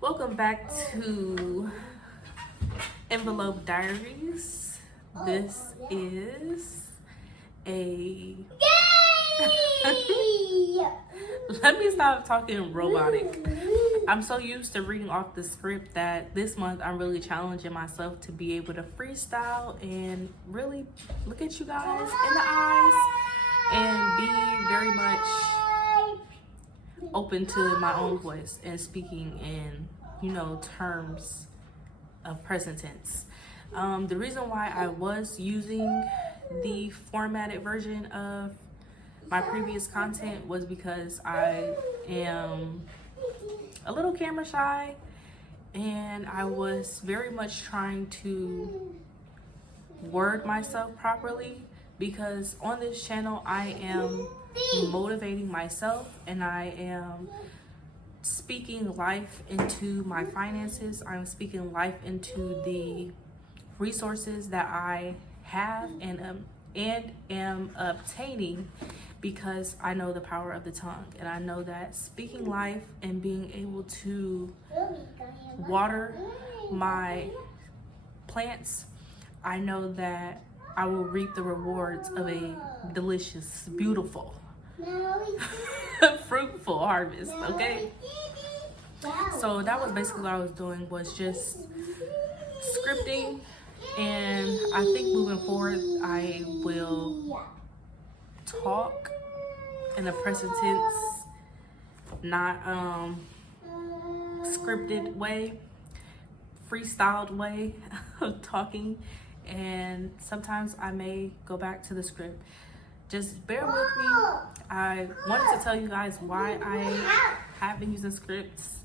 Welcome back to Envelope Diaries. This is a... Let me stop talking robotic. I'm so used to reading off the script that this month I'm really challenging myself to be able to freestyle and really look at you guys in the eyes and be very much open to my own voice and speaking in, terms of present tense. The reason why I was using the formatted version of my previous content was because I am a little camera shy and I was very much trying to word myself properly, because on this channel I am motivating myself and I am speaking life into my finances. I'm speaking life into the resources that I have and am obtaining, because I know the power of the tongue, and I know that speaking life and being able to water my plants, I know that I will reap the rewards of a delicious, beautiful, fruitful harvest, okay? So that was basically what I was doing, was just scripting, and I think moving forward I will talk in a present tense, not scripted way, freestyled way of talking, and sometimes I may go back to the script. Just bear with me. I wanted to tell you guys why I have been using scripts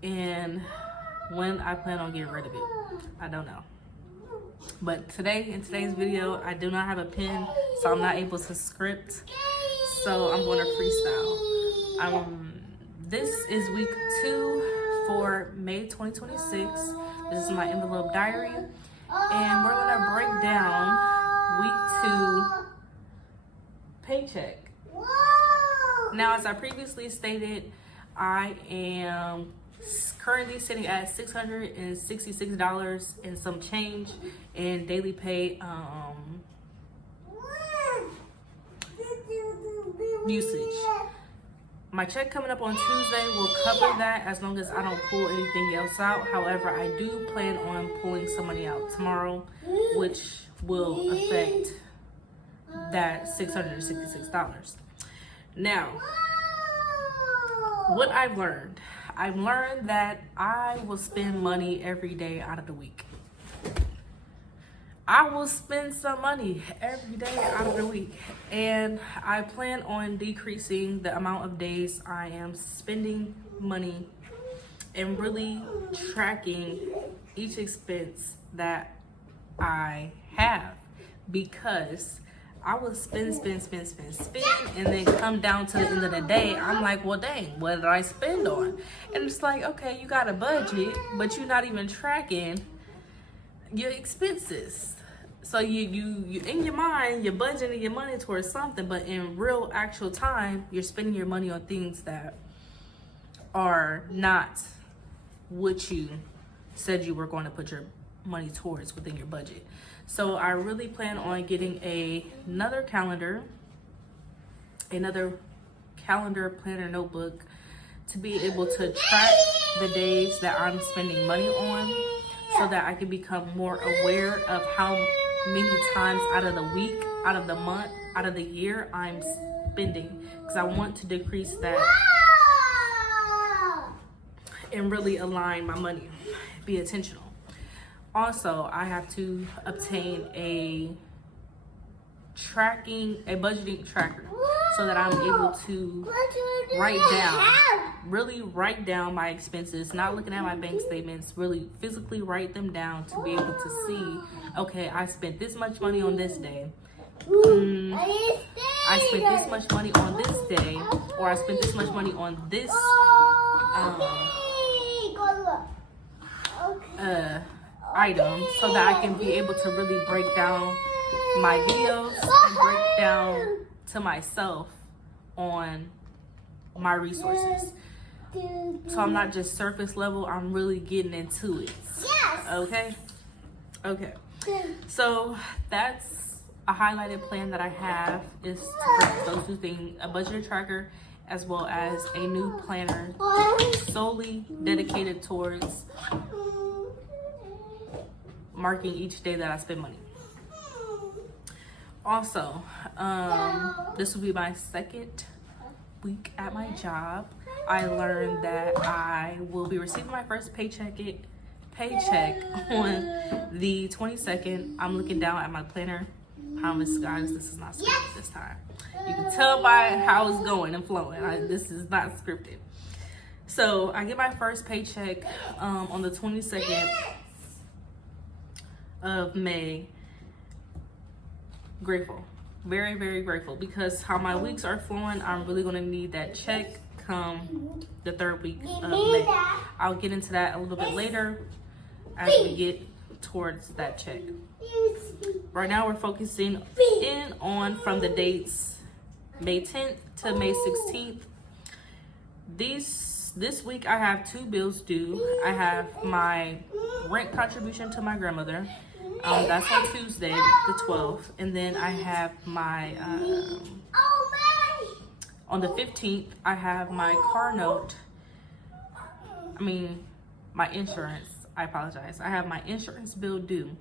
and when I plan on getting rid of it. I don't know. But today, in today's video, I do not have a pen, so I'm not able to script. So I'm going to freestyle. This is week 2 for May 2026. This is my envelope diary. And we're going to break down week 2 paycheck. Now, as I previously stated, I am currently sitting at $666 and some change in DailyPay usage. My check coming up on Tuesday will cover that as long as I don't pull anything else out. However, I do plan on pulling some money out tomorrow, which will affect that $666. Now, what I've learned that I will spend money every day out of the week. I will spend some money every day out of the week, and I plan on decreasing the amount of days I am spending money and really tracking each expense that I have, because I will spend, and then come down to the end of the day, I'm like, well, dang, what did I spend on? And it's like, okay, you got a budget, but you're not even tracking your expenses. So you in your mind, you're budgeting your money towards something, but in real actual time, you're spending your money on things that are not what you said you were going to put your money towards within your budget. So I really plan on getting another calendar planner notebook to be able to track the days that I'm spending money on, so that I can become more aware of how many times out of the week, out of the month, out of the year I'm spending, because I want to decrease that and really align my money, be intentional. Also, I have to obtain a budgeting tracker, so that I'm able to really write down my expenses, not looking at my bank statements, really physically write them down to be able to see, okay, I spent this much money on this day. I spent this much money on this day, or I spent this much money on this item, so that I can be able to really break down my videos and break down to myself on my resources. So I'm not just surface level, I'm really getting into it. Yes. Okay? Okay. So that's a highlighted plan that I have, is for those two things: a budget tracker as well as a new planner solely dedicated towards marking each day that I spend money. Also, this will be my second week at my job. I learned that I will be receiving my first paycheck on the 22nd. I'm looking down at my planner. Promise, guys, this is not scripted this time. You can tell by how it's going and flowing. This is not scripted. So I get my first paycheck on the 22nd of May. Grateful, very, very grateful, because how my weeks are flowing, I'm really going to need that check come the third week of May. I'll get into that a little bit later as we get towards that check. Right now we're focusing in on from the dates May 10th to May 16th. This week I have 2 bills due. I have my rent contribution to my grandmother. That's on Tuesday, the 12th. And then I have my, on the 15th, I have my car note. My insurance. I apologize. I have my insurance bill due.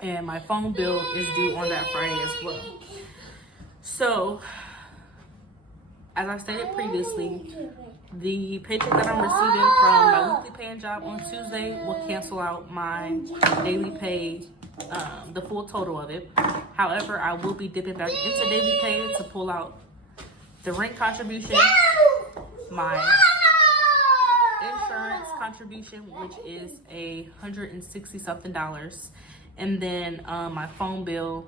And my phone bill is due on that Friday as well. So, as I stated previously, the paycheck that I'm receiving from my weekly paying job on Tuesday will cancel out my daily pay, the full total of it. However, I will be dipping back into daily pay to pull out the rent contribution, my insurance contribution, which is $160 something, and then my phone bill.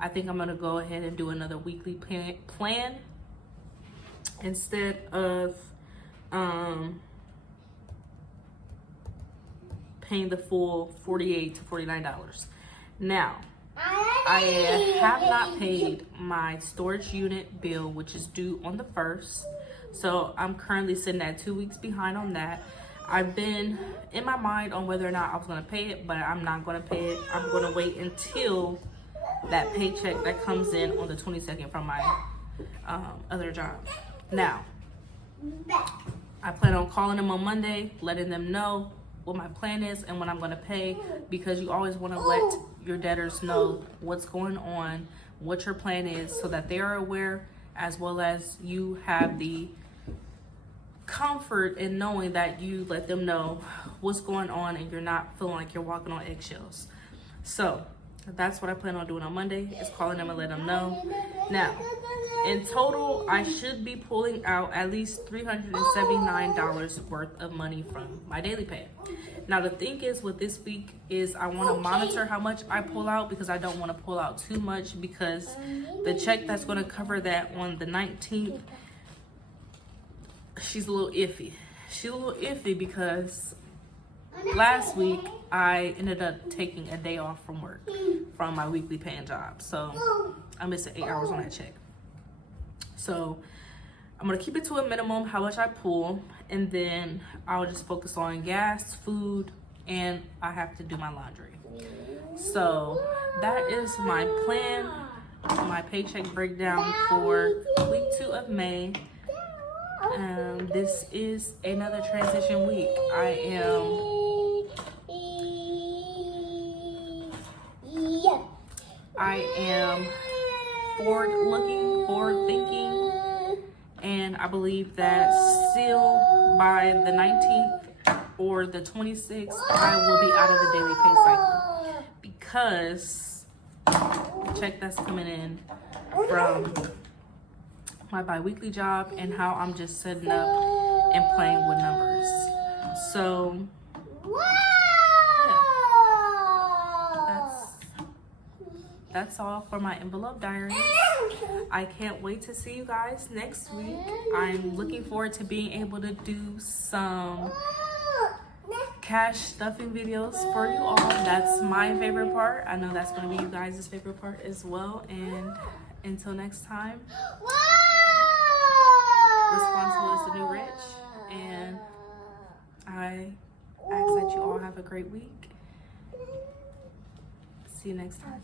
I think I'm gonna go ahead and do another weekly plan instead of paying the full $48 to $49. Now, I have not paid my storage unit bill, which is due on the 1st. So I'm currently sitting at 2 weeks behind on that. I've been in my mind on whether or not I was gonna pay it, but I'm not gonna pay it. I'm gonna wait until that paycheck that comes in on the 22nd from my other job. Now, I plan on calling them on Monday, letting them know what my plan is and when I'm gonna pay, because you always wanna let your debtors know what's going on, what your plan is, so that they are aware, as well as you have the comfort in knowing that you let them know what's going on and you're not feeling like you're walking on eggshells. So that's what I plan on doing on Monday, is calling them and let them know. Now, in total, I should be pulling out at least $379 worth of money from my daily pay. Now, the thing is with this week is I want to monitor how much I pull out, because I don't want to pull out too much, because the check that's going to cover that on the 19th, she's a little iffy. She's a little iffy because last week I ended up taking a day off from work from my weekly paying job. So I missed 8 hours on that check. So I'm gonna keep it to a minimum, how much I pull, and then I'll just focus on gas, food, and I have to do my laundry. So that is my plan, my paycheck breakdown for week 2 of May. This is another transition week. I am forward looking, forward thinking, and I believe that still by the 19th or the 26th, I will be out of the daily pay cycle, because the check that's coming in from my bi-weekly job and how I'm just setting up and playing with numbers. So that's all for my envelope diaries. I can't wait to see you guys next week. I'm looking forward to being able to do some cash stuffing videos for you all. That's my favorite part. I know that's going to be you guys' favorite part as well. And until next time, responsible is the new rich. I ask that you all have a great week. See you next time.